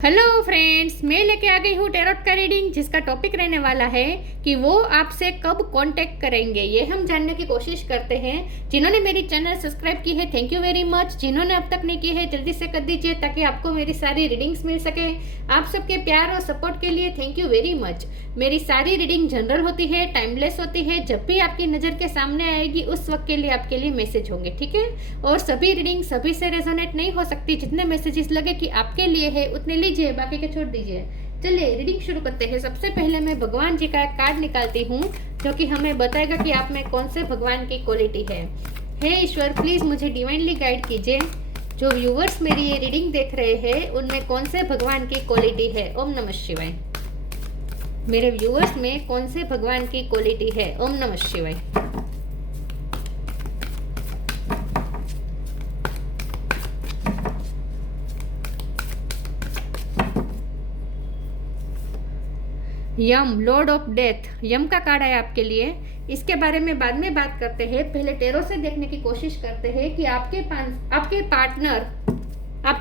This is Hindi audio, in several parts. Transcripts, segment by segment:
हेलो फ्रेंड्स, मैं लेके आ गई हूँ टैरोट का रीडिंग, जिसका टॉपिक रहने वाला है कि वो आपसे कब कांटेक्ट करेंगे। ये हम जानने की कोशिश करते हैं। जिन्होंने मेरी चैनल सब्सक्राइब की है, थैंक यू वेरी मच। जिन्होंने अब तक नहीं की है, जल्दी से कर दीजिए ताकि आपको मेरी सारी रीडिंग्स मिल सके। आप सबके प्यार और सपोर्ट के लिए थैंक यू वेरी मच। मेरी सारी रीडिंग जनरल होती है, टाइमलेस होती है। जब भी आपकी नज़र के सामने आएगी उस वक्त के लिए आपके लिए मैसेज होंगे, ठीक है। और सभी रीडिंग सभी से रेजोनेट नहीं हो सकती। जितने मैसेजेस लगे कि आपके लिए है उतने लीजिए, बाकी के छोड़ दीजिए। चलिए रीडिंग शुरू करते हैं। सबसे पहले मैं भगवान जी का एक कार्ड निकालती हूँ जो कि हमें बताएगा कि आप में कौन से भगवान की क्वालिटी है। हे ईश्वर, प्लीज मुझे डिवाइनली गाइड कीजिए। जो व्यूवर्स मेरी ये रीडिंग देख रहे हैं उनमें कौन से भगवान की क्वालिटी है। ओम नमः शिवाय। मेरे व्यूवर्स में कौन से भगवान की क्वालिटी है। ओम नमः शिवाय। यम, लॉर्ड ऑफ डेथ, यम का कार्ड है आपके लिए। इसके बारे में बाद में बात करते हैं। पहले टेरो से देखने की कोशिश करते हैं कि आपके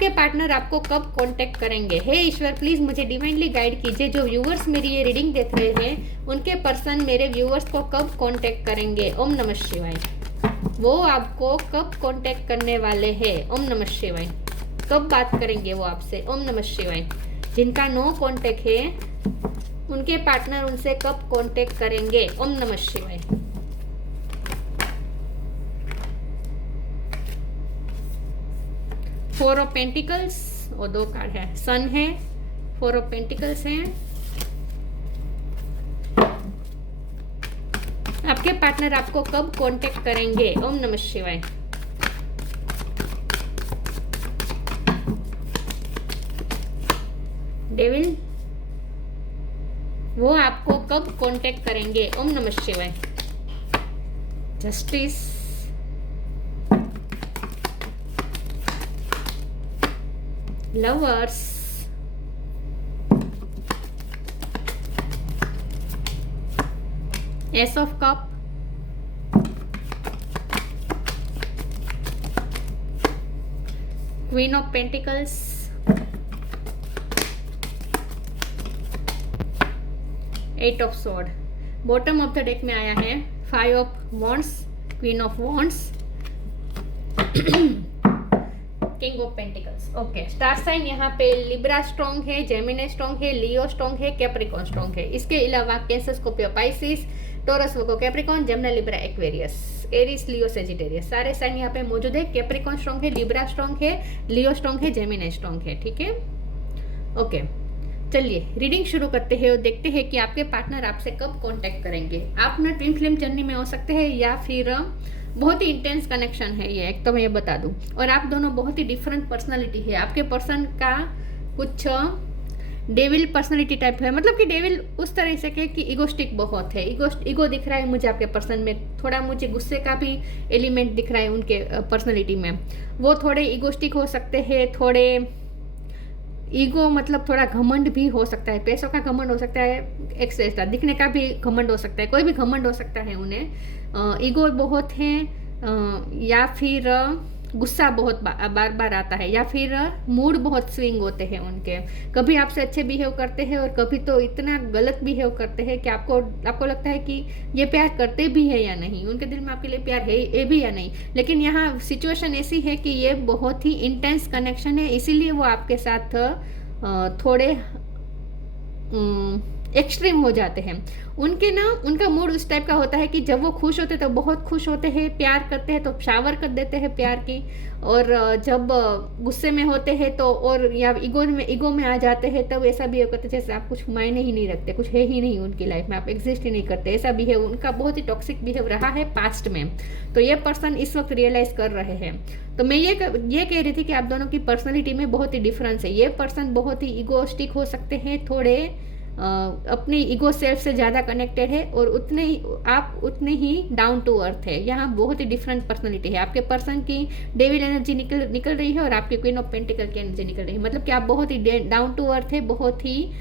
पार्टनर आपको कब कांटेक्ट करेंगे। हे ईश्वर, प्लीज मुझे डिवाइनली गाइड कीजिए। जो व्यूअर्स मेरी ये रीडिंग देख रहे हैं उनके पर्सन मेरे व्यूअर्स को कब कांटेक्ट करेंगे। ओम नमः शिवाय। वो आपको कब कांटेक्ट करने वाले हैं। ओम नमः शिवाय। कब बात करेंगे वो आपसे। ओम नमः शिवाय। जिनका नो कांटेक्ट है उनके पार्टनर उनसे कब कांटेक्ट करेंगे। ओम नमः शिवाय। फोर ऑफ पेंटिकल्स और दो कार्ड है। सन है, फोर ऑफ पेंटिकल्स हैं। आपके पार्टनर आपको कब कांटेक्ट करेंगे। ओम नमः शिवाय। डेविल, वो आपको कब कांटेक्ट करेंगे। Om Namah Shivaya. Justice, lovers, ace of cup, queen of pentacles, eight of sword. Bottom of the deck में आया है five of wands, queen of wands, king of pentacles. Okay, star sign यहाँ पे लिब्रा स्ट्रॉन्ग है, जेमिनी स्ट्रॉन्ग है, लियो स्ट्रॉन्ग है, कैप्रिकॉन स्ट्रॉन्ग है। इसके अलावा cancer, Scorpio, Pisces, Taurus, Virgo, Capricorn, Jamuna, Libra, Aquarius, Aries, Leo, Sagittarius, सारे साइन यहाँ पे मौजूद है। कैप्रिकॉन स्ट्रॉन्ग है, लिब्रा स्ट्रॉन्ग है, लियो स्ट्रॉन्ग है, जेमिनी स्ट्रॉन्ग है, ठीक है। ओके, चलिए रीडिंग शुरू करते हैं और देखते हैं कि आपके पार्टनर आपसे कब कांटेक्ट करेंगे। आप ना ट्विन फ्लेम जर्नी में हो सकते हैं या फिर बहुत ही इंटेंस कनेक्शन है ये, एक तो मैं ये बता दूं। और आप दोनों बहुत ही डिफरेंट पर्सनालिटी है। आपके पर्सन का कुछ डेविल पर्सनालिटी टाइप है, मतलब कि डेविल उस तरह से कि इगोस्टिक बहुत है। ईगो दिख रहा है मुझे आपके पर्सन में। थोड़ा मुझे गुस्से का भी एलिमेंट दिख रहा है उनके पर्सनालिटी में। वो थोड़े इगोस्टिक हो सकते हैं, थोड़े ईगो मतलब थोड़ा घमंड भी हो सकता है। पैसों का घमंड हो सकता है, एक्सेस दिखने का भी घमंड हो सकता है, कोई भी घमंड हो सकता है उन्हें। ईगो बहुत है, या फिर गुस्सा बहुत बार बार आता है, या फिर मूड बहुत स्विंग होते हैं उनके। कभी आपसे अच्छे बिहेव करते हैं और कभी तो इतना गलत बिहेव करते हैं कि आपको लगता है कि ये प्यार करते भी है या नहीं, उनके दिल में आपके लिए प्यार है ये भी या नहीं। लेकिन यहाँ सिचुएशन ऐसी है कि ये बहुत ही इंटेंस कनेक्शन है, इसीलिए वो आपके साथ थोड़े एक्सट्रीम हो जाते हैं। उनका मूड उस टाइप का होता है कि जब वो खुश होते हैं तो बहुत खुश होते हैं, प्यार करते हैं तो शावर कर देते हैं प्यार की। और जब गुस्से में होते हैं तो और या ईगो में आ जाते हैं तब ऐसा बिहेव करते जैसे आप कुछ मायने ही नहीं रखते, कुछ है ही नहीं उनकी लाइफ में, आप एग्जिस्ट ही नहीं करते। ऐसा बिहेव उनका बहुत ही टॉक्सिक बिहेव रहा है पास्ट में। तो ये पर्सन इस वक्त रियलाइज कर रहे हैं। तो मैं ये कह रही थी कि आप दोनों की पर्सनैलिटी में बहुत ही डिफरेंस है। ये पर्सन बहुत ही ईगोस्टिक हो सकते हैं, थोड़े अपनी ईगो सेल्फ से ज़्यादा कनेक्टेड है, और आप उतने ही डाउन टू अर्थ है। यहाँ बहुत ही डिफरेंट पर्सनालिटी है। आपके पर्सन की डेविल एनर्जी निकल रही है और आपकी क्वीन ऑफ पेंटिकल की एनर्जी निकल रही है। मतलब कि आप बहुत ही डाउन टू अर्थ है, बहुत ही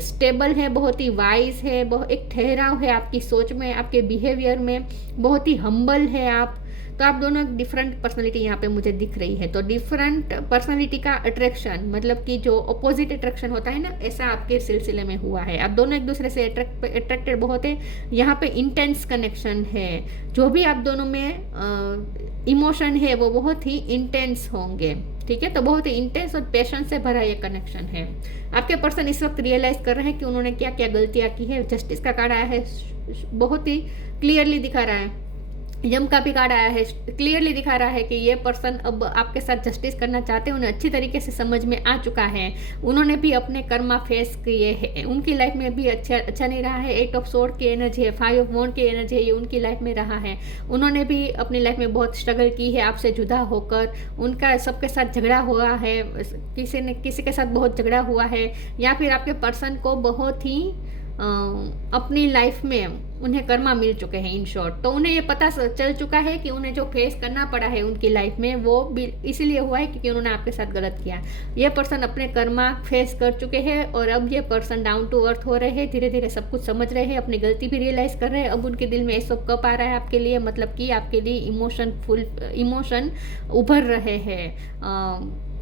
स्टेबल है, बहुत ही वाइज है, बहुत एक ठहराव है आपकी सोच में, आपके बिहेवियर में, बहुत ही हम्बल है आप। तो आप दोनों एक डिफरेंट पर्सनालिटी यहाँ पे मुझे दिख रही है। तो डिफरेंट पर्सनालिटी का अट्रैक्शन मतलब कि जो अपोजिट अट्रैक्शन होता है ना, ऐसा आपके सिलसिले में हुआ है। आप दोनों एक दूसरे से अट्रैक्टेड बहुत है। यहाँ पे इंटेंस कनेक्शन है। जो भी आप दोनों में इमोशन है वो बहुत ही इंटेंस होंगे, ठीक है। तो बहुत ही इंटेंस और पेशेंस से भरा ये कनेक्शन है। आपके पर्सन इस वक्त रियलाइज कर रहे हैं कि उन्होंने क्या क्या गलतियां की है। जस्टिस का कार्ड आया है, बहुत ही क्लियरली दिखा रहा है। यम का भी कार्ड आया है, क्लियरली दिखा रहा है कि ये पर्सन अब आपके साथ जस्टिस करना चाहते हैं। उन्हें अच्छी तरीके से समझ में आ चुका है। उन्होंने भी अपने कर्मा फेस किए हैं। उनकी लाइफ में भी अच्छा नहीं रहा है। 8 ऑफ सोर्ड की एनर्जी है, 5 ऑफ वॉन्ड की एनर्जी है, ये उनकी लाइफ में रहा है। उन्होंने भी अपनी लाइफ में बहुत स्ट्रगल की है आपसे जुदा होकर। उनका सबके साथ झगड़ा हुआ है, किसी के साथ बहुत झगड़ा हुआ है, या फिर आपके पर्सन को बहुत ही अपनी लाइफ में उन्हें कर्मा मिल चुके हैं इन शॉर्ट। तो उन्हें ये पता चल चुका है कि उन्हें जो फेस करना पड़ा है उनकी लाइफ में वो इसीलिए हुआ है क्योंकि उन्होंने आपके साथ गलत किया। ये पर्सन अपने कर्मा फेस कर चुके हैं और अब ये पर्सन डाउन टू अर्थ हो रहे हैं, धीरे धीरे सब कुछ समझ रहे हैं, अपनी गलती भी रियलाइज कर रहे हैं। अब उनके दिल में एस ऑफ कप आ रहा है आपके लिए, मतलब कि आपके लिए इमोशन उभर रहे हैं।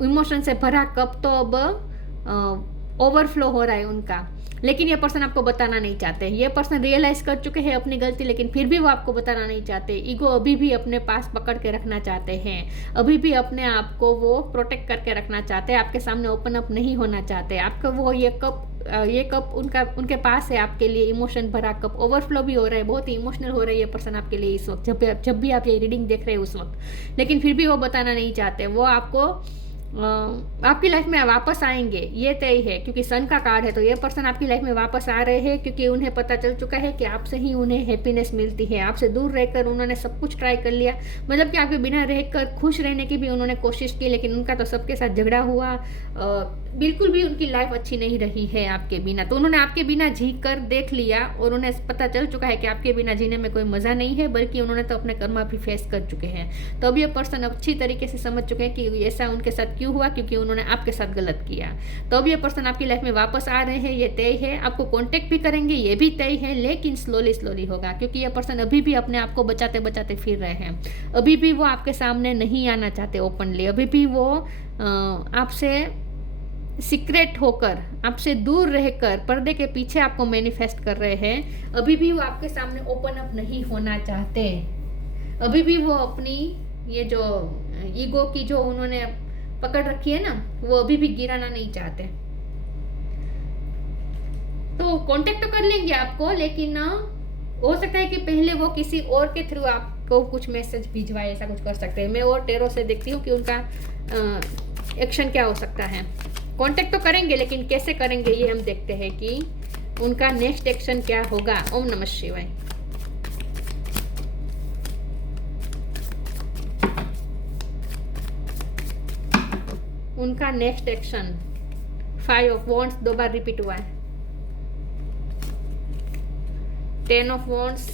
इमोशन से भरा कप तो अब ओवरफ्लो हो रहा है उनका, लेकिन ये पर्सन आपको बताना नहीं चाहते। ये पर्सन रियलाइज कर चुके हैं अपनी गलती, लेकिन फिर भी वो आपको बताना नहीं चाहते। ईगो अभी भी अपने पास पकड़ के रखना चाहते हैं, अभी भी अपने आप को वो प्रोटेक्ट करके रखना चाहते हैं, आपके सामने ओपन अप नहीं होना चाहते। आपका वो ये कप उनके पास है आपके लिए, इमोशन भरा कप ओवरफ्लो भी हो रहा है, बहुत ही इमोशनल हो रही है ये पर्सन आपके लिए इस वक्त, जब भी आप ये रीडिंग देख रहे हैं उस वक्त। लेकिन फिर भी वो बताना नहीं चाहते। वो आपको आपकी लाइफ में वापस आएंगे, ये तय है, क्योंकि सन का कार्ड है। तो ये पर्सन आपकी लाइफ में वापस आ रहे हैं क्योंकि उन्हें पता चल चुका है कि आपसे ही उन्हें हैप्पीनेस मिलती है। आपसे दूर रहकर उन्होंने सब कुछ ट्राई कर लिया, मतलब कि आपके बिना रहकर खुश रहने की भी उन्होंने कोशिश की, लेकिन उनका तो सबके साथ झगड़ा हुआ। बिल्कुल भी उनकी लाइफ अच्छी नहीं रही है आपके बिना। तो उन्होंने आपके बिना जी कर देख लिया और उन्हें पता चल चुका है कि आपके बिना जीने में कोई मज़ा नहीं है, बल्कि उन्होंने तो अपने कर्मा भी फेस कर चुके हैं। तो अब ये पर्सन अच्छी तरीके से समझ चुके हैं कि ऐसा उनके साथ क्यों हुआ, क्योंकि उन्होंने आपके साथ गलत किया। तो अब ये पर्सन आपकी लाइफ में वापस आ रहे हैं, ये तय है। आपको कॉन्टेक्ट भी करेंगे, ये भी तय है, लेकिन स्लोली होगा, क्योंकि ये पर्सन अभी भी अपने आप को बचाते बचाते फिर रहे हैं। अभी भी वो आपके सामने नहीं आना चाहते ओपनली। अभी भी वो आपसे सीक्रेट होकर, आपसे दूर रहकर, पर्दे के पीछे आपको मैनिफेस्ट कर रहे हैं। अभी भी वो आपके सामने ओपन अप नहीं होना चाहते। अभी भी वो अपनी ये जो ईगो की जो उन्होंने पकड़ रखी है ना, वो अभी भी गिराना नहीं चाहते। तो कांटेक्ट तो कर लेंगे आपको, लेकिन हो सकता है कि पहले वो किसी और के थ्रू आपको कुछ मैसेज भिजवाए, ऐसा कुछ कर सकते हैं। मैं और टेरो से देखती हूँ कि उनका एक्शन क्या हो सकता है। कांटेक्ट तो करेंगे, लेकिन कैसे करेंगे ये हम देखते हैं कि उनका नेक्स्ट एक्शन क्या होगा। ओम नमः शिवाय। उनका next action 5 of wands 2 bar repeat हुआ है। 10 ऑफ वॉन्ड्स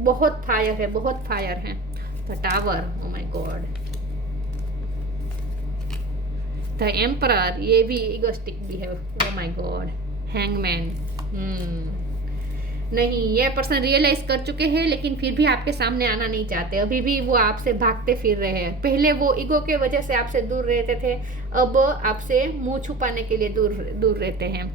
बहुत फायर है, बहुत फायर है। The tower, oh my God. The emperor, ये भी इगोस्टिक भी है, ओ माय गॉड। हैंगमैन, नहीं, ये पर्सन रियलाइज कर चुके हैं, लेकिन फिर भी आपके सामने आना नहीं चाहते। अभी भी वो आपसे भागते फिर रहे हैं। पहले वो ईगो के वजह से आपसे दूर रहते थे, अब आपसे मुंह छुपाने के लिए दूर रहते हैं।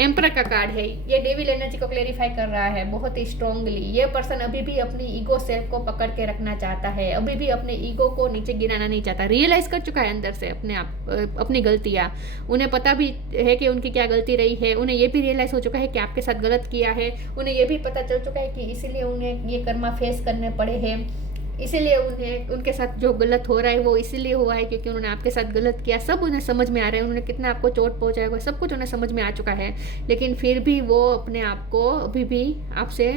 एम्परर का कार्ड है, ये डेविल एनर्जी को क्लेरिफाई कर रहा है बहुत ही स्ट्रांगली। ये पर्सन अभी भी अपनी ईगो सेल्फ को पकड़ के रखना चाहता है, अभी भी अपने ईगो को नीचे गिराना नहीं चाहता। रियलाइज कर चुका है अंदर से अपनी गलतियाँ। उन्हें पता भी है कि उनकी क्या गलती रही है। उन्हें ये भी रियलाइज हो चुका है कि आपके साथ गलत किया है। उन्हें ये भी पता चल चुका है कि इसीलिए उन्हें ये कर्मा फेस करने पड़े हैं, इसीलिए उन्हें उनके साथ जो गलत हो रहा है वो इसीलिए हुआ है क्योंकि उन्होंने आपके साथ गलत किया। सब उन्हें समझ में आ रहा है, उन्होंने कितना आपको चोट पहुंचाया हुआ, सब कुछ उन्हें समझ में आ चुका है। लेकिन फिर भी वो अपने आप को अभी भी आपसे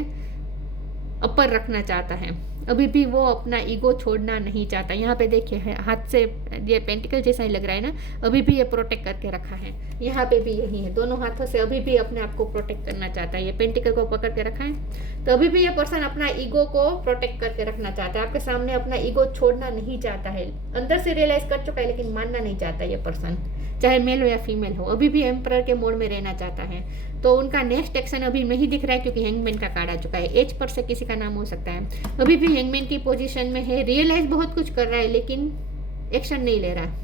अपर रखना चाहता है, अभी भी वो अपना ईगो छोड़ना नहीं चाहता। यहाँ पे देखिए हाथ से ये पेंटिकल जैसा ही लग रहा है ना, अभी भी ये प्रोटेक्ट करके रखा है। यहाँ पे भी यही है, दोनों हाथों से अभी भी अपने आप को प्रोटेक्ट करना चाहता है। ये पेंटिकल को पकड़ के रखा है, तो अभी भी ये पर्सन अपना ईगो को प्रोटेक्ट करके रखना चाहता है, आपके सामने अपना ईगो छोड़ना नहीं चाहता है। अंदर से रियलाइज कर चुका है, लेकिन मानना नहीं चाहता ये पर्सन, चाहे मेल हो या फीमेल हो, अभी भी एम्परर के मोड में रहना चाहता है। तो उनका नेक्स्ट एक्शन अभी नहीं दिख रहा है क्योंकि हैंगमैन का कार्ड आ चुका है। एज पर से किसी का नाम हो सकता है। अभी भी हैंगमैन की पोजीशन में है, रियलाइज बहुत कुछ कर रहा है लेकिन एक्शन नहीं ले रहा।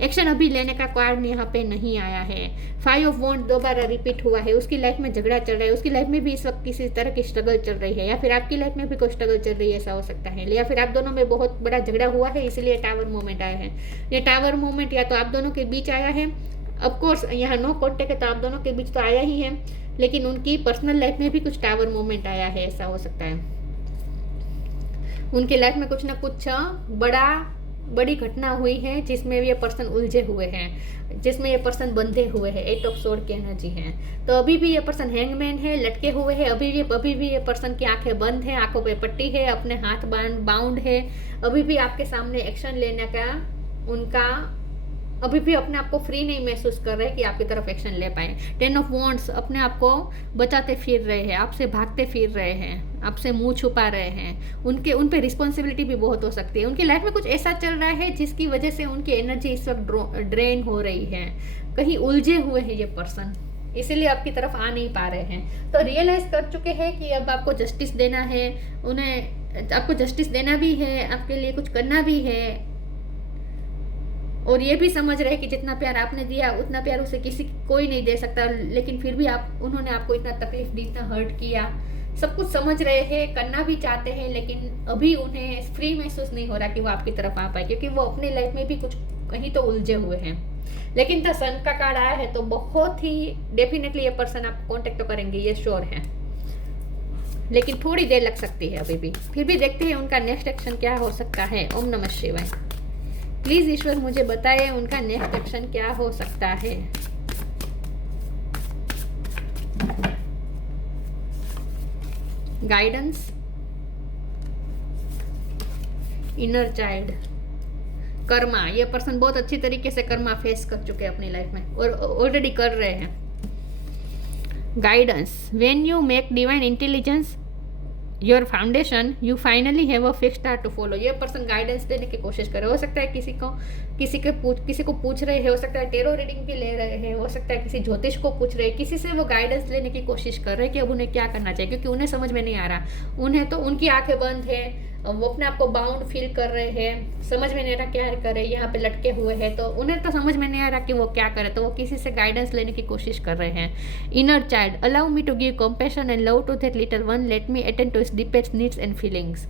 एक्शन अभी लेने का कार्ड यहाँ पे नहीं आया है। 5 ऑफ वॉन्ड दोबारा रिपीट हुआ है, उसकी लाइफ में झगड़ा चल रहा है, उसकी लाइफ में भी इस वक्त किसी तरह की स्ट्रगल चल रही है, या फिर आपकी लाइफ में भी कोई स्ट्रगल चल रही है, ऐसा हो सकता है। या फिर आप दोनों में बहुत बड़ा झगड़ा हुआ है, इसलिए टावर मोमेंट आया है। ये टावर मोमेंट या तो आप दोनों के बीच आया है, ऑफकोर्स यहाँ नो कॉन्टेक्ट है तो आप दोनों के बीच तो आया ही है, लेकिन उनकी पर्सनल लाइफ में भी कुछ टावर मोमेंट आया है, ऐसा हो सकता है। उनकी लाइफ में कुछ ना कुछ बड़ी घटना हुई है जिसमें ये पर्सन उलझे हुए हैं, जिसमें ये पर्सन बंधे हुए हैं। 8 ऑफ स्वॉर्ड की एनर्जी है। तो अभी भी ये पर्सन हैंगमैन है, लटके हुए हैं। अभी भी ये पर्सन की आंखें बंद है, आंखों पे पट्टी है, अपने हाथ बाउंड है। अभी भी आपके सामने एक्शन लेने का उनका अभी भी अपने आप को फ्री नहीं महसूस कर रहे हैं कि आपकी तरफ एक्शन ले पाए। 10 ऑफ वॉन्ड्स अपने आप को बचाते फिर रहे हैं, आपसे भागते फिर रहे हैं, आपसे मुंह छुपा रहे हैं। उन पे रिस्पॉन्सिबिलिटी भी बहुत हो सकती है। उनकी लाइफ में कुछ ऐसा चल रहा है जिसकी वजह से उनकी एनर्जी इस वक्त ड्रेन हो रही है, कहीं उलझे हुए हैं ये पर्सन, इसीलिए आपकी तरफ आ नहीं पा रहे हैं। तो रियलाइज कर चुके हैं कि अब आपको जस्टिस देना है, आपको जस्टिस देना भी है, आपके लिए कुछ करना भी है। और ये भी समझ रहे कि जितना प्यार आपने दिया उतना प्यार उसे कोई नहीं दे सकता, लेकिन फिर भी उन्होंने आपको इतना तकलीफ दी, इतना हर्ट किया। सब कुछ समझ रहे हैं, करना भी चाहते हैं, लेकिन अभी उन्हें फ्री महसूस नहीं हो रहा कि वो आपकी तरफ आ पाए, क्योंकि वो अपनी लाइफ में भी कुछ कहीं तो उलझे हुए हैं। लेकिन द सन का कार्ड आया है तो बहुत ही डेफिनेटली ये पर्सन आप कॉन्टेक्ट तो करेंगे, ये श्योर है, लेकिन थोड़ी देर लग सकती है अभी भी। फिर भी देखते हैं उनका नेक्स्ट एक्शन क्या हो सकता है। ओम नमः शिवाय। प्लीज ईश्वर मुझे बताइए उनका नेक्स्ट एक्शन क्या हो सकता है। Guidance, inner child, Karma. ये पर्सन बहुत अच्छी तरीके से कर्मा फेस कर चुके हैं अपनी लाइफ में और ऑलरेडी कर रहे हैं। Guidance, when you make divine intelligence your foundation you finally have a fix star to follow. ये पर्सन गाइडेंस देने की कोशिश करे। हो सकता है किसी को पूछ रहे हैं, हो सकता है टेरो रीडिंग भी ले रहे हैं, हो सकता है किसी ज्योतिष को पूछ रहे हैं, किसी से वो गाइडेंस लेने की कोशिश कर रहे हैं कि अब उन्हें क्या करना चाहिए, क्योंकि उन्हें समझ में नहीं आ रहा। उन्हें तो उनकी आंखें बंद है, वो अपने आप को बाउंड फील कर रहे हैं, समझ में नहीं आ रहा क्या करे, यहाँ पे लटके हुए हैं, तो उन्हें तो समझ में नहीं आ रहा कि वो क्या करे, तो वो किसी से गाइडेंस लेने की कोशिश कर रहे हैं। Inner child, allow me to give compassion and love to that little one, let me attend to his deepest needs and feelings.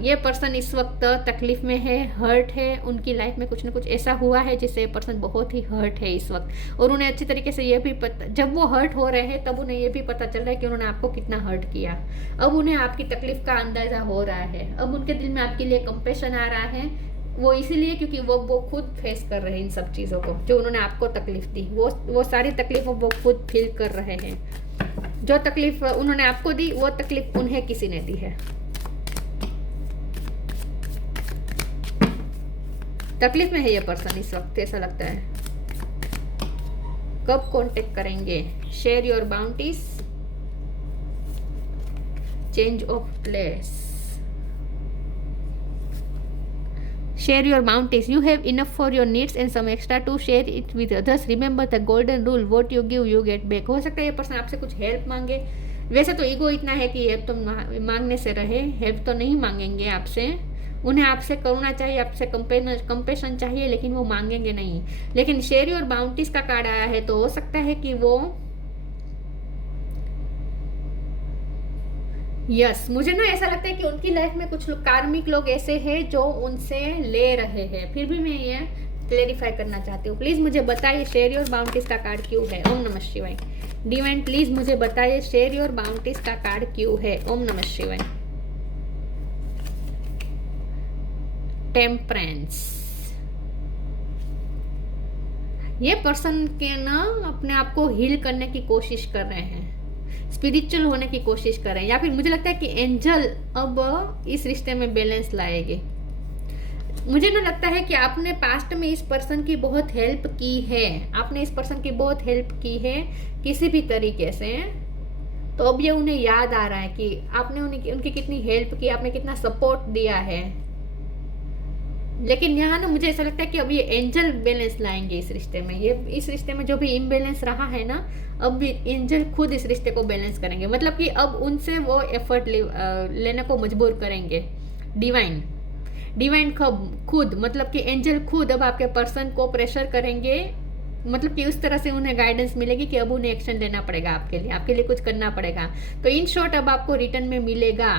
ये पर्सन इस वक्त तकलीफ में है, हर्ट है, उनकी लाइफ में कुछ ना कुछ ऐसा हुआ है जिससे ये पर्सन बहुत ही हर्ट है इस वक्त। और उन्हें अच्छी तरीके से ये भी पता, जब वो हर्ट हो रहे हैं तब उन्हें ये भी पता चल रहा है कि उन्होंने आपको कितना हर्ट किया। अब उन्हें आपकी तकलीफ का अंदाजा हो रहा है, अब उनके दिल में आपके लिए कंपैशन आ रहा है। वो इसीलिए क्योंकि वो खुद फेस कर रहे हैं इन सब चीज़ों को, जो उन्होंने आपको तकलीफ दी, वो सारी तकलीफ वो खुद फील कर रहे हैं। जो तकलीफ उन्होंने आपको दी वो तकलीफ उन्हें किसी ने दी है। तकलीफ में है ये पर्सन इस वक्त, ऐसा लगता है। कब कांटेक्ट करेंगे? Share your bounties, change of place. Share your bounties. You have enough for your needs and some extra to share it with others. Remember the golden rule, what you give you get back. हो सकता है ये पर्सन आपसे कुछ हेल्प मांगे। वैसे तो ईगो इतना है कि हेल्प तो मांगने से रहे, हेल्प तो नहीं मांगेंगे आपसे। उन्हें आपसे करुणा चाहिए, आपसे कंपेशन चाहिए, लेकिन वो मांगेंगे नहीं। लेकिन शेयर योर बाउंटीज का कार्ड आया है तो हो सकता है कि वो मुझे ना ऐसा लगता है कि उनकी लाइफ में कुछ कार्मिक लोग ऐसे हैं जो उनसे ले रहे हैं। फिर भी मैं ये क्लेरिफाई करना चाहती हूँ। प्लीज मुझे बताइए शेयर योर बाउंटीज का कार्ड क्यों है। ओम नमः शिवाय। डिवाइन प्लीज मुझे बताइए शेयर योर बाउंटीज का कार्ड क्यों है। ओम नमः शिवाय। टेम्परेंस, ये पर्सन के ना अपने आप को हील करने की कोशिश कर रहे हैं, स्पिरिचुअल होने की कोशिश कर रहे हैं, या फिर मुझे लगता है कि एंजल अब इस रिश्ते में बैलेंस लाएंगे। मुझे ना लगता है कि आपने पास्ट में इस पर्सन की बहुत हेल्प की है, आपने इस पर्सन की बहुत हेल्प की है किसी भी तरीके से, तो अब ये उन्हें याद आ रहा है कि आपने उनकी कितनी हेल्प की, आपने कितना सपोर्ट दिया है। लेकिन यहाँ ना मुझे ऐसा लगता है कि अब ये एंजल बैलेंस लाएंगे इस रिश्ते में। ये इस रिश्ते में जो भी इम्बैलेंस रहा है ना, अब भी एंजल खुद इस रिश्ते को बैलेंस करेंगे। मतलब कि अब उनसे वो एफर्ट लेने को मजबूर करेंगे। डिवाइन खुद, मतलब कि एंजल खुद अब आपके पर्सन को प्रेशर करेंगे। मतलब कि उस तरह से उन्हें गाइडेंस मिलेगी कि अब उन्हें एक्शन लेना पड़ेगा, आपके लिए कुछ करना पड़ेगा। तो इन शॉर्ट अब आपको रिटर्न में मिलेगा,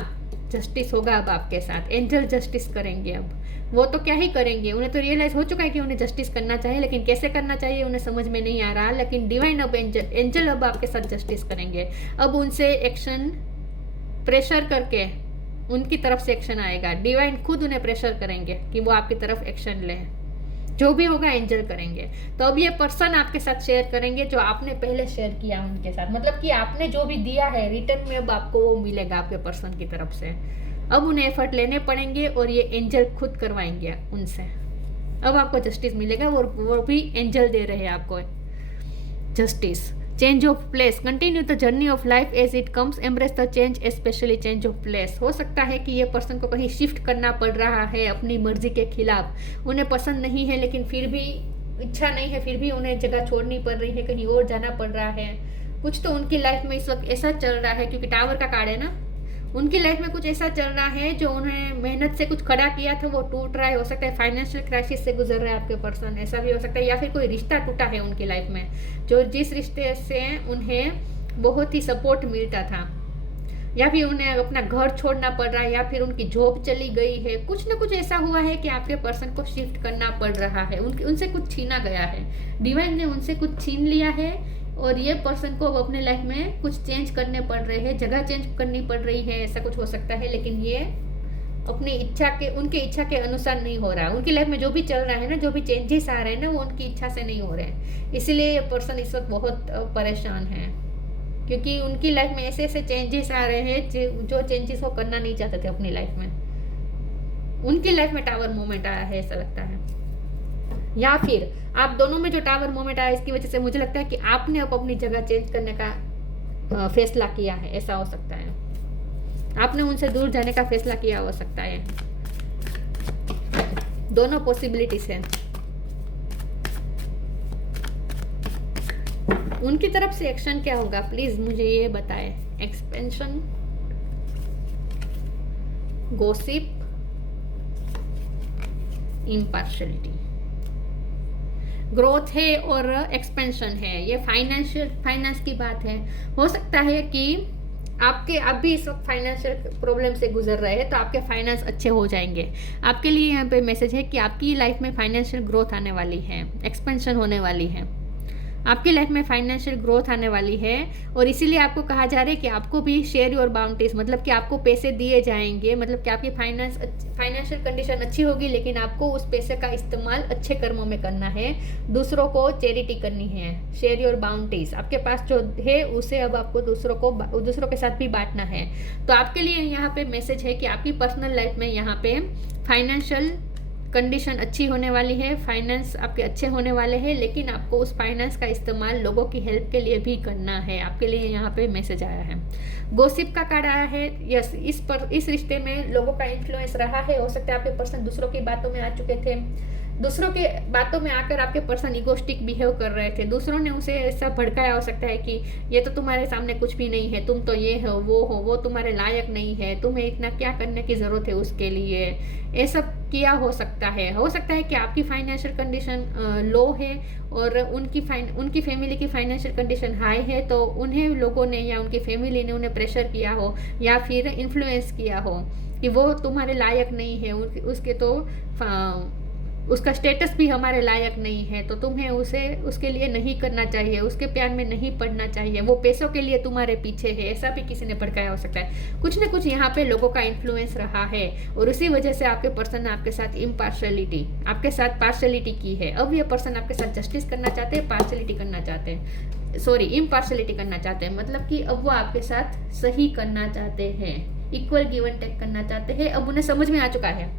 जस्टिस होगा अब आपके साथ। एंजल जस्टिस करेंगे। अब वो तो क्या ही करेंगे, उन्हें तो रियलाइज हो चुका है कि उन्हें जस्टिस करना चाहिए, लेकिन कैसे करना चाहिए उन्हें समझ में नहीं आ रहा। लेकिन डिवाइन अब एंजल अब आपके साथ जस्टिस करेंगे। अब उनसे एक्शन प्रेशर करके उनकी तरफ से एक्शन आएगा। डिवाइन खुद उन्हें प्रेशर करेंगे कि वो आपकी तरफ एक्शन लें। जो भी होगा एंजल करेंगे। तो अब ये पर्सन आपके साथ शेयर करेंगे जो आपने पहले शेयर किया उनके साथ। मतलब कि आपने जो भी दिया है रिटर्न में अब आपको वो मिलेगा आपके पर्सन की तरफ से। अब उन्हें एफर्ट लेने पड़ेंगे और ये एंजल खुद करवाएंगे उनसे। अब आपको जस्टिस मिलेगा और वो भी एंजल दे रहे हैं आपको justice. Change of place, continue the journey of life as it comes, embrace the change, specially change of place. हो सकता है कि ये पर्सन को कहीं शिफ्ट करना पड़ रहा है अपनी मर्जी के खिलाफ। उन्हें पसंद नहीं है लेकिन फिर भी इच्छा नहीं है, फिर भी उन्हें जगह छोड़नी पड़ रही है, कहीं और जाना पड़ रहा है। कुछ तो उनकी लाइफ में इस वक्त ऐसा चल रहा है, क्योंकि टावर का कार्ड है ना, उनकी लाइफ में कुछ ऐसा चल रहा है जो उन्हें मेहनत से कुछ खड़ा किया था वो टूट रहा है। हो सकता है फाइनेंशियल क्राइसिस से गुजर रहा है आपके पर्सन, ऐसा भी हो सकता है। या फिर कोई रिश्ता टूटा है उनकी लाइफ में, जो जिस रिश्ते से उन्हें बहुत ही सपोर्ट मिलता था, या फिर उन्हें अपना घर छोड़ना पड़ रहा है, या फिर उनकी जॉब चली गई है। कुछ ना कुछ ऐसा हुआ है कि आपके पर्सन को शिफ्ट करना पड़ रहा है, उनसे कुछ छीना गया है। डिवाइन ने उनसे कुछ छीन लिया है और ये पर्सन को अपने लाइफ में कुछ चेंज करने पड़ रहे हैं, जगह चेंज करनी पड़ रही है, ऐसा कुछ हो सकता है। लेकिन ये अपनी इच्छा के, उनकी इच्छा के अनुसार नहीं हो रहा। उनकी लाइफ में जो भी चल रहा है ना, जो भी चेंजेस आ रहे हैं ना, वो उनकी इच्छा से नहीं हो रहे हैं। इसलिए ये पर्सन इस वक्त बहुत परेशान है, क्योंकि उनकी लाइफ में ऐसे ऐसे चेंजेस आ रहे हैं जो चेंजेस वो करना नहीं चाहते थे अपनी लाइफ में। उनकी लाइफ में टावर मोमेंट आया है ऐसा लगता है, या फिर आप दोनों में जो टावर मोमेंट आया इसकी वजह से मुझे लगता है कि आपने अब अपनी जगह चेंज करने का फैसला किया है, ऐसा हो सकता है। आपने उनसे दूर जाने का फैसला किया हो सकता है। दोनों पॉसिबिलिटीज हैं। उनकी तरफ से एक्शन क्या होगा प्लीज मुझे ये बताएं। Expansion, gossip, impartiality. ग्रोथ है और एक्सपेंशन है, ये फाइनेंस की बात है। हो सकता है कि आप भी इस वक्त फाइनेंशियल प्रॉब्लम से गुजर रहे हैं, तो आपके फाइनेंस अच्छे हो जाएंगे। आपके लिए यहाँ पे मैसेज है कि आपकी लाइफ में फाइनेंशियल ग्रोथ आने वाली है, एक्सपेंशन होने वाली है। आपकी लाइफ में फाइनेंशियल ग्रोथ आने वाली है और इसीलिए आपको कहा जा रहा है कि आपको भी शेयर योर बाउंटीज, मतलब कि आपको पैसे दिए जाएंगे। मतलब कि आपकी फाइनेंशियल कंडीशन अच्छी होगी, लेकिन आपको उस पैसे का इस्तेमाल अच्छे कर्मों में करना है, दूसरों को चैरिटी करनी है। शेयर योर बाउंटीज, आपके पास जो है उसे अब आपको दूसरों के साथ भी बांटना है। तो आपके लिए यहाँ पे मैसेज है कि आपकी पर्सनल लाइफ में यहाँ पे फाइनेंशियल कंडीशन अच्छी होने वाली है, फाइनेंस आपके अच्छे होने वाले हैं, लेकिन आपको उस फाइनेंस का इस्तेमाल लोगों की हेल्प के लिए भी करना है। आपके लिए यहाँ पे मैसेज आया है। गॉसिप का कार्ड आया है। यस, इस रिश्ते में लोगों का इन्फ्लुएंस रहा है। हो सकता है आपके पर्सन दूसरों की बातों में आ चुके थे, दूसरों के बातों में आकर आपके पर्सन इगोस्टिक बिहेव कर रहे थे। दूसरों ने उसे ऐसा भड़काया हो सकता है कि ये तो तुम्हारे सामने कुछ भी नहीं है, तुम तो ये हो, वो तुम्हारे लायक नहीं है, तुम्हें इतना क्या करने की ज़रूरत है उसके लिए, ये सब किया हो सकता है। हो सकता है कि आपकी फाइनेंशियल कंडीशन लो है और उनकी फैमिली की फाइनेंशियल कंडीशन हाई है, तो उन्हें लोगों ने या उनकी फैमिली ने उन्हें प्रेशर किया हो या फिर इन्फ्लुएंस किया हो कि वो तुम्हारे लायक नहीं है, उसके तो उसका स्टेटस भी हमारे लायक नहीं है, तो तुम्हें उसके लिए नहीं करना चाहिए, उसके प्यार में नहीं पड़ना चाहिए, वो पैसों के लिए तुम्हारे पीछे है, ऐसा भी किसी ने भड़काया हो सकता है। कुछ ना कुछ यहाँ पे लोगों का इन्फ्लुएंस रहा है और उसी वजह से आपके पर्सन ने आपके साथ आपके साथ पार्शलिटी की है। अब ये पर्सन आपके साथ जस्टिस करना चाहते हैं, पार्शलिटी करना चाहते हैं, सॉरी इम्पार्शलिटी करना चाहते हैं। मतलब कि अब वो आपके साथ सही करना चाहते हैं, इक्वल गिव एंड टेक करना चाहते हैं। अब उन्हें समझ में आ चुका है,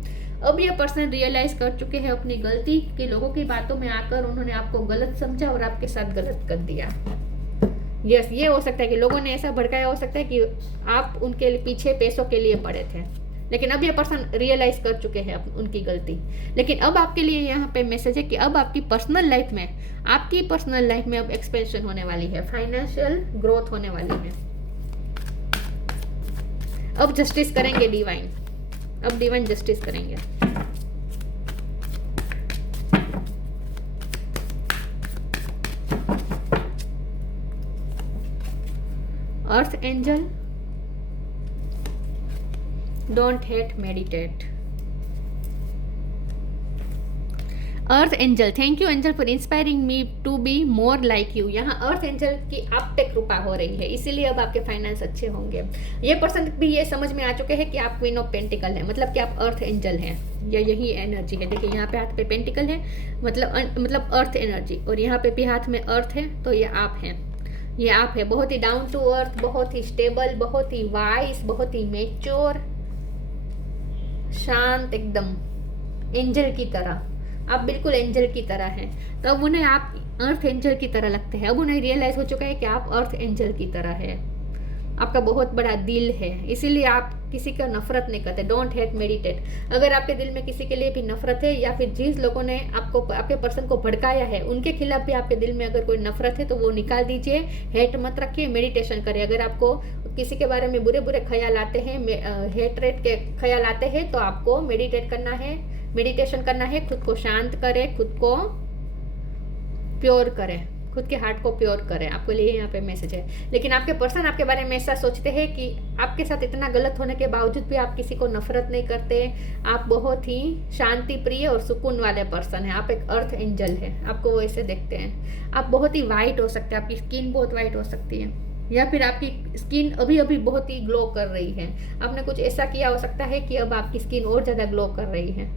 अब ये पर्सन रियलाइज कर चुके हैं अपनी गलती कि लोगों की बातों में आकर उन्होंने आपको गलत समझा और आपके साथ गलत कर दिया। यस, ये हो सकता है कि लोगों ने ऐसा भड़काया हो सकता है कि आप उनके पीछे पैसों के लिए पड़े थे, लेकिन अब ये पर्सन रियलाइज कर चुके हैं उनकी गलती। लेकिन अब आपके लिए यहाँ पे मैसेज है कि अब आपकी पर्सनल लाइफ में अब एक्सपेंशन होने वाली है, फाइनेंशियल ग्रोथ होने वाली है। अब जस्टिस करेंगे डिवाइन, अब डिवाइन जस्टिस करेंगे। Earth angel, don't hate, meditate. Earth angel, thank you angel for inspiring me to be more like you. यहाँ अर्थ एंजल की आप पे कृपा हो रही है, इसीलिए अब आपके फाइनेंस अच्छे होंगे। ये पर्सन भी ये समझ में आ चुके हैं कि आप क्वीन ऑफ पेंटिकल है, मतलब कि आप अर्थ एंजल हैं, या यही एनर्जी है। देखिए यहाँ पे हाथ पे पेंटिकल है, मतलब अर्थ एनर्जी, और यहाँ पे भी हाथ में अर्थ है, तो ये आप हैं, ये आप है। बहुत ही डाउन टू अर्थ, बहुत ही स्टेबल, बहुत ही वाइस, बहुत ही मेच्योर, शांत, एकदम एंजल की तरह। आप बिल्कुल एंजल की तरह हैं। तो अब उन्हें आप अर्थ एंजल की तरह लगते हैं। अब उन्हें रियलाइज हो चुका है कि आप अर्थ एंजल की तरह है। आपका बहुत बड़ा दिल है, इसीलिए आप किसी का नफरत नहीं करते। Don't hate, meditate. अगर आपके दिल में किसी के लिए भी नफरत है, या फिर जिस लोगों ने आपके पर्सन को भड़काया है उनके खिलाफ भी आपके दिल में अगर कोई नफरत है तो वो निकाल दीजिए। हेट मत रखिए, मेडिटेशन करिए। अगर आपको किसी के बारे में बुरे बुरे ख्याल आते हैं, हेटरेट के ख्याल आते हैं, तो आपको मेडिटेट करना है, मेडिटेशन करना है। खुद को शांत करें, खुद को प्योर करें, खुद के हार्ट को प्योर करें। आपके लिए यहाँ पे मैसेज है। लेकिन आपके पर्सन आपके बारे में ऐसा सोचते हैं कि आपके साथ इतना गलत होने के बावजूद भी आप किसी को नफरत नहीं करते। आप बहुत ही शांति प्रिय और सुकून वाले पर्सन हैं। आप एक अर्थ एंजल है, आपको वो ऐसे देखते हैं। आप बहुत ही वाइट हो सकते हैं, आपकी स्किन बहुत वाइट हो सकती है, या फिर आपकी स्किन अभी अभी बहुत ही ग्लो कर रही है। आपने कुछ ऐसा किया हो सकता है कि अब आपकी स्किन और ज़्यादा ग्लो कर रही है।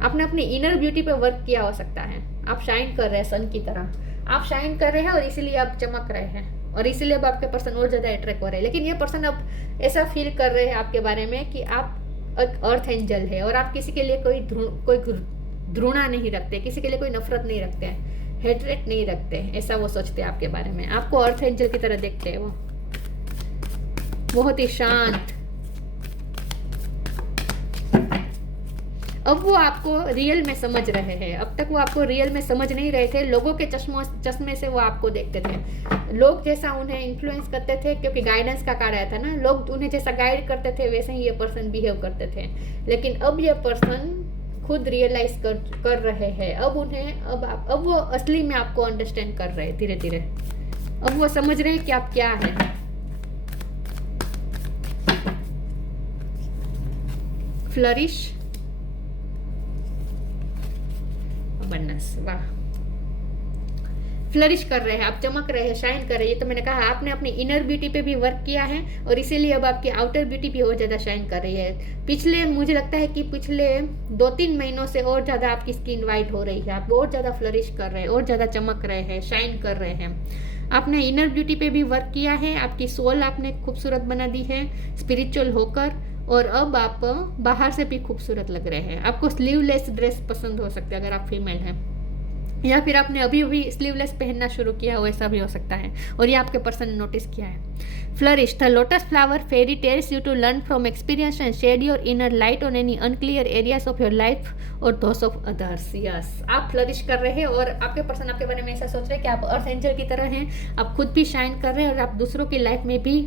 आपने अपनी इनर ब्यूटी पे वर्क किया हो सकता है। आप शाइन कर रहे हैं सन की तरह, आप शाइन कर रहे हैं और इसीलिए आप चमक रहे हैं, और इसीलिए अब आपके पर्सन और ज़्यादा अट्रैक्ट हो रहे हैं। लेकिन ये पर्सन अब ऐसा फील कर रहे हैं आपके बारे में कि आप एक अर्थ एंजल है, और आप किसी के लिए कोई घृणा नहीं रखते, किसी के लिए कोई नफरत नहीं रखते हैं, हेटरेट नहीं रखते। ऐसा वो सोचते हैं आपके बारे में। आपको अर्थ एंजल की तरह देखते हैं। वो बहुत ही शांत। अब वो आपको रियल में समझ रहे हैं। अब तक वो आपको रियल में समझ नहीं रहे थे, लोगों के चश्मे से वो आपको देखते थे। लोग जैसा उन्हें इन्फ्लुएंस करते थे, क्योंकि गाइडेंस का कार्य आया था ना, लोग उन्हें जैसा गाइड करते थे वैसे ही ये पर्सन बिहेव करते थे। लेकिन अब ये पर्सन खुद रियलाइज कर रहे हैं। अब उन्हें अब वो असली में आपको अंडरस्टैंड कर रहे हैं धीरे धीरे। अब वो समझ रहे हैं कि आप क्या है। फ्लरिश, बनस, वाह, फ्लरिश कर रहे हैं आप, चमक रहे हैं, शाइन कर रहे हैं। ये तो मैंने कहा, आपने अपनी इनर ब्यूटी पे भी वर्क किया है, और इसीलिए अब आपकी आउटर ब्यूटी भी और ज़्यादा शाइन कर रही है। मुझे लगता है कि पिछले 2-3 महीनों से और ज़्यादा आपकी स्किन वाइट हो रही है। आप और ज़्यादा फ्लरिश कर रहे हैं, और ज़्यादा चमक रहे हैं, शाइन कर रहे हैं। आपने इनर ब्यूटी पे भी वर्क किया है, आपकी सोल आपने खूबसूरत बना दी है स्पिरिचुअल होकर, और अब आप बाहर से भी खूबसूरत लग रहे हैं। आपको स्लीवलेस ड्रेस पसंद हो सकता है अगर आप फीमेल हैं, या फिर आपने अभी अभी स्लीवलेस पहनना शुरू किया हो, ऐसा भी हो सकता है, और ये आपके पर्सन ने नोटिस किया है। Flourish, the lotus flower fairy tells you to learn from experience and shed your inner light on any unclear areas of your life और दोस ऑफ अदर्स। यस, आप फ्लरिश कर रहे हैं, और आपके पर्सन आपके बारे में ऐसा सोच रहे हैं कि आप अर्थ एंजल की तरह हैं। आप खुद भी शाइन कर रहे हैं, और आप दूसरों की लाइफ में भी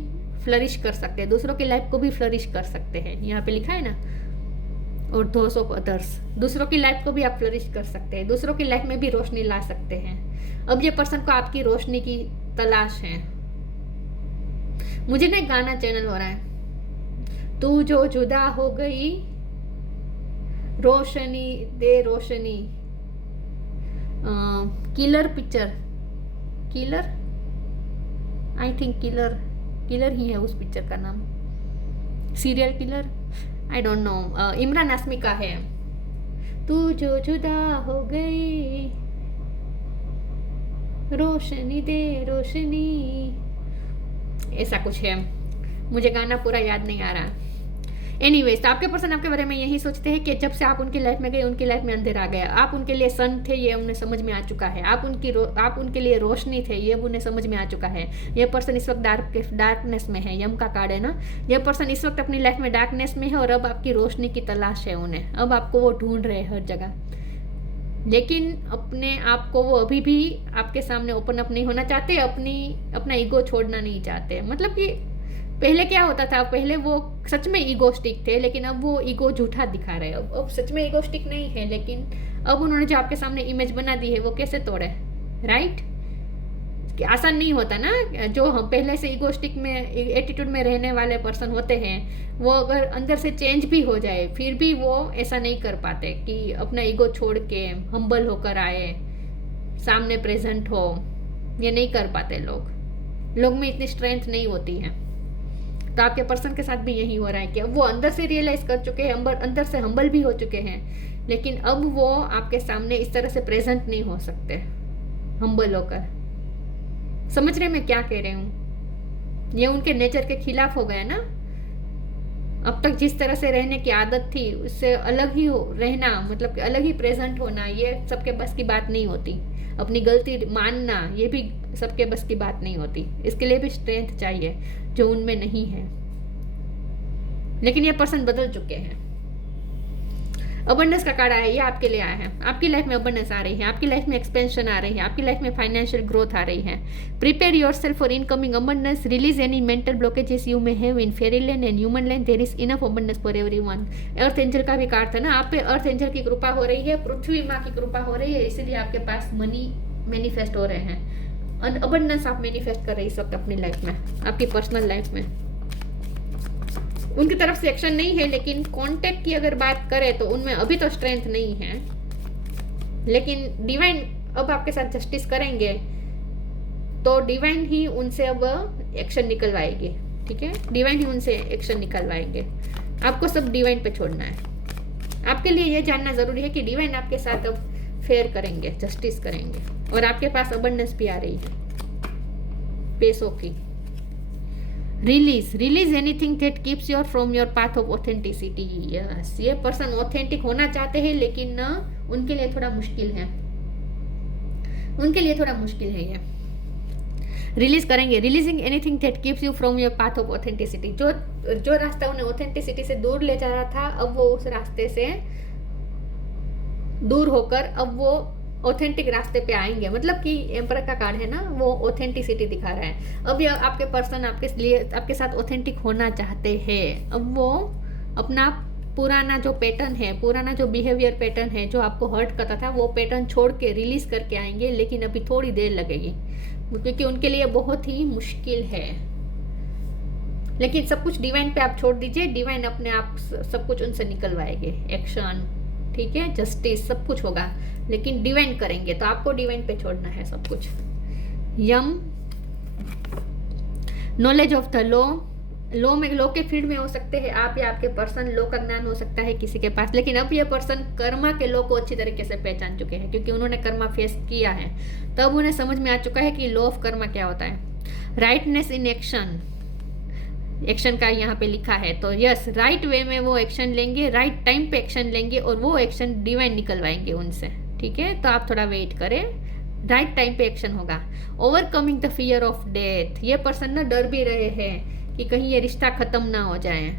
फ्लरिश कर सकते हैं, दूसरों की लाइफ को भी फ्लरिश कर सकते हैं। यहाँ पे लिखा है ना, और दोस ऑफ अदर्स, दूसरों की लाइफ को भी आप फ्लरिश कर सकते हैं, दूसरों की लाइफ में भी रोशनी ला सकते हैं। अब ये पर्सन को आपकी रोशनी की तलाश है। मुझे ना एक गाना चैनल हो रहा है, तू जो जुदा हो गई, रोशनी दे रोशनी, killer picture, killer, I think killer ही है उस पिक्चर का नाम, serial killer, I don't know. Imran Hashmi का है, तू जो जुदा हो गई, रोशनी दे रोशनी, ऐसा कुछ है। मुझे गाना पूरा याद नहीं आ रहा। एनीवेज, तो आपके पर्सन आपके बारे में यही सोचते हैं कि जब से आप उनकी लाइफ में गए उनकी लाइफ में अंधेरा आ गया। आप उनके लिए सन थे, ये उन्हें समझ में आ चुका है। आप उनके लिए रोशनी थे, ये उन्हें समझ में आ चुका है। ये पर्सन इस वक्त डार्कनेस में है, यम का कार्ड है ना। ये पर्सन इस वक्त अपनी लाइफ में डार्कनेस में है और अब आपकी रोशनी की तलाश है उन्हें। अब आपको वो ढूंढ रहे हैं हर जगह, लेकिन अपने आप को वो अभी भी आपके सामने ओपन अप नहीं होना चाहते, अपना ईगो छोड़ना नहीं चाहते। मतलब कि पहले क्या होता था, पहले वो सच में ईगोस्टिक थे, लेकिन अब वो ईगो झूठा दिखा रहे हैं। अब सच में ईगोस्टिक नहीं है, लेकिन अब उन्होंने जो आपके सामने इमेज बना दी है वो कैसे तोड़े, राइट? कि आसान नहीं होता ना। जो हम पहले से ईगोस्टिक में एटीट्यूड में रहने वाले पर्सन होते हैं, वो अगर अंदर से चेंज भी हो जाए फिर भी वो ऐसा नहीं कर पाते कि अपना ईगो छोड़ के हम्बल होकर आए, सामने प्रेजेंट हो। ये नहीं कर पाते लोग में इतनी स्ट्रेंथ नहीं होती है। तो आपके पर्सन के साथ भी यही हो रहा है कि वो अंदर से रियलाइज कर चुके हैं, अंदर से हम्बल भी हो चुके हैं, लेकिन अब वो आपके सामने इस तरह से प्रेजेंट नहीं हो सकते हम्बल होकर। समझ रहे मैं क्या कह रही हूँ? ये उनके नेचर के खिलाफ हो गया ना। अब तक जिस तरह से रहने की आदत थी उससे अलग ही रहना, मतलब कि अलग ही प्रेजेंट होना, ये सबके बस की बात नहीं होती। अपनी गलती मानना, ये भी सबके बस की बात नहीं होती। इसके लिए भी स्ट्रेंथ चाहिए जो उनमें नहीं है। लेकिन ये पर्सन बदल चुके हैं। अबंडेंस का कार्ड आया है, ये आपके लिए आया है। आपकी लाइफ में अबंडेंस आ रही है, आपकी लाइफ में एक्सपेंशन आ रही है, आपकी लाइफ में फाइनेंशियल ग्रोथ आ रही है। Prepare yourself for incoming abundance, release any mental blockages you may have in fairy land and human land, there is enough abundance for everyone. Earth angel का भी कार्ड था ना, आप पे अर्थ एंजल की कृपा हो रही है, पृथ्वी माँ की कृपा हो रही है, इसीलिए आपके पास मनी मैनिफेस्ट हो रहे हैं। अबंडेंस आप मैनिफेस्ट कर रहे हैं इस वक्त अपनी लाइफ में, आपकी पर्सनल लाइफ में। उनकी तरफ से एक्शन नहीं है, लेकिन कांटेक्ट की अगर बात करें तो उनमें अभी तो स्ट्रेंथ नहीं है, लेकिन डिवाइन अब आपके साथ जस्टिस करेंगे तो डिवाइन ही उनसे अब एक्शन निकलवाएगी। ठीक है, डिवाइन ही उनसे एक्शन निकलवाएंगे। आपको सब डिवाइन पे छोड़ना है। आपके लिए ये जानना जरूरी है कि डिवाइन आपके साथ अब फेयर करेंगे, जस्टिस करेंगे, और आपके पास अबंडेंस भी आ रही है पैसों की। Release anything that keeps your from your path of authenticity. Yes, ये पर्सन ऑथेंटिक होना चाहते हैं, लेकिन ना उनके लिए थोड़ा मुश्किल है, ये रिलीज करेंगे। Releasing anything that keeps you from your path of authenticity. जो रास्ता उन्हें ऑथेंटिसिटी से दूर ले जा रहा था, अब वो उस रास्ते से दूर होकर अब वो ऑथेंटिक रास्ते पे आएंगे। मतलब कि एम्परर का कार्ड है ना, वो ऑथेंटिसिटी दिखा रहा है। अब ये आपके पर्सन आपके साथ ऑथेंटिक होना चाहते हैं। अब वो अपना पुराना जो पैटर्न है, पुराना जो बिहेवियर पैटर्न है जो आपको हर्ट करता था, वो पैटर्न छोड़ के रिलीज करके आएंगे, लेकिन अभी थोड़ी देर लगेगी क्योंकि उनके लिए बहुत ही मुश्किल है। लेकिन सब कुछ डिवाइन पे आप छोड़ दीजिए, डिवाइन अपने आप सब कुछ उनसे निकलवाएंगे। एक्शन, ठीक है, जस्टिस, सब कुछ होगा, लेकिन डिवाइन करेंगे, तो आपको डिवाइन पे छोड़ना है सब कुछ। यम, नॉलेज ऑफ द लॉ के फील्ड में हो सकते हैं आप या आपके पर्सन। लॉ का ज्ञान हो सकता है किसी के पास, लेकिन अब ये पर्सन कर्मा के लॉ को अच्छी तरीके से पहचान चुके हैं क्योंकि उन्होंने कर्मा फेस किया है। तब उन्हें समझ में आ चुका है कि लॉ ऑफ कर्मा क्या होता है। राइटनेस इन एक्शन का यहाँ पे लिखा है, तो यस, राइट वे में वो एक्शन लेंगे, राइट टाइम पे एक्शन लेंगे, और वो एक्शन डिवाइन निकलवाएंगे उनसे। ठीक है, तो आप थोड़ा वेट करें, राइट टाइम पे एक्शन होगा। Overcoming the fear of death. ये पर्सन ना डर भी रहे हैं कि कहीं ये रिश्ता खत्म ना हो जाए।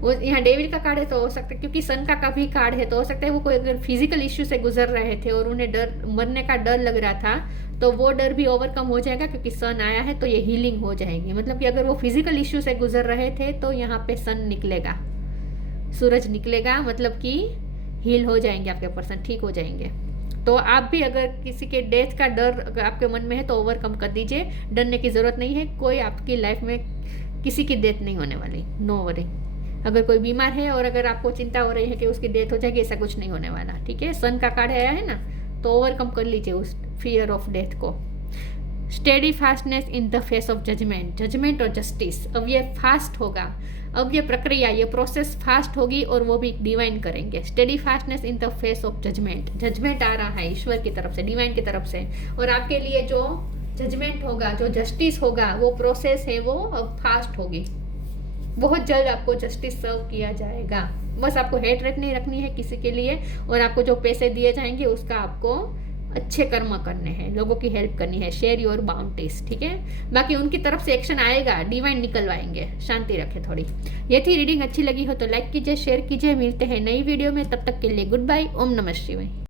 वो यहाँ डेविल का कार्ड है, तो हो सकता है क्योंकि सन का भी कार्ड है, तो हो सकता है वो कोई अगर फिजिकल इश्यू से गुजर रहे थे और उन्हें मरने का डर लग रहा था, तो वो डर भी ओवरकम हो जाएगा क्योंकि सन आया है, तो ये हीलिंग हो जाएगी। मतलब कि अगर वो फिजिकल इश्यू से गुजर रहे थे तो यहाँ पे सन निकलेगा, सूरज निकलेगा, मतलब कि हील हो जाएंगे आपके पर्सन, ठीक हो जाएंगे। तो आप भी अगर किसी के डेथ का डर अगर आपके मन में है तो ओवरकम कर दीजिए, डरने की ज़रूरत नहीं है। कोई आपकी लाइफ में किसी की डेथ नहीं होने वाली, नो वरी। अगर कोई बीमार है और अगर आपको चिंता हो रही है कि उसकी डेथ हो जाएगी, ऐसा कुछ नहीं होने वाला। ठीक है, सन का कार्ड आया है ना, तो ओवरकम कर लीजिए उस फियर ऑफ डेथ को। Steady fastness in the face of judgement और जस्टिस। अब ये फास्ट होगा, अब ये प्रक्रिया, ये प्रोसेस फास्ट होगी और वो भी डिवाइन करेंगे। Steady fastness in the face of judgment आ रहा है ईश्वर की तरफ से, डिवाइन की तरफ से, और आपके लिए जो जजमेंट होगा, जो जस्टिस होगा, वो प्रोसेस है वो अब फास्ट होगी। बहुत जल्द आपको जस्टिस सर्व किया जाएगा। बस आपको हेट नहीं रखनी है किसी के लिए, और आपको जो पैसे दिए जाएंगे उसका आपको अच्छे कर्म करने हैं, लोगों की हेल्प करनी है। शेयर योर बाउंटीज, ठीक है। बाकी उनकी तरफ से एक्शन आएगा, डिवाइन निकलवाएंगे, शांति रखे थोड़ी। ये थी रीडिंग, अच्छी लगी हो तो लाइक कीजिए, शेयर कीजिए। मिलते हैं नई वीडियो में, तब तक के लिए गुड बाय। ओम नमः शिवाय।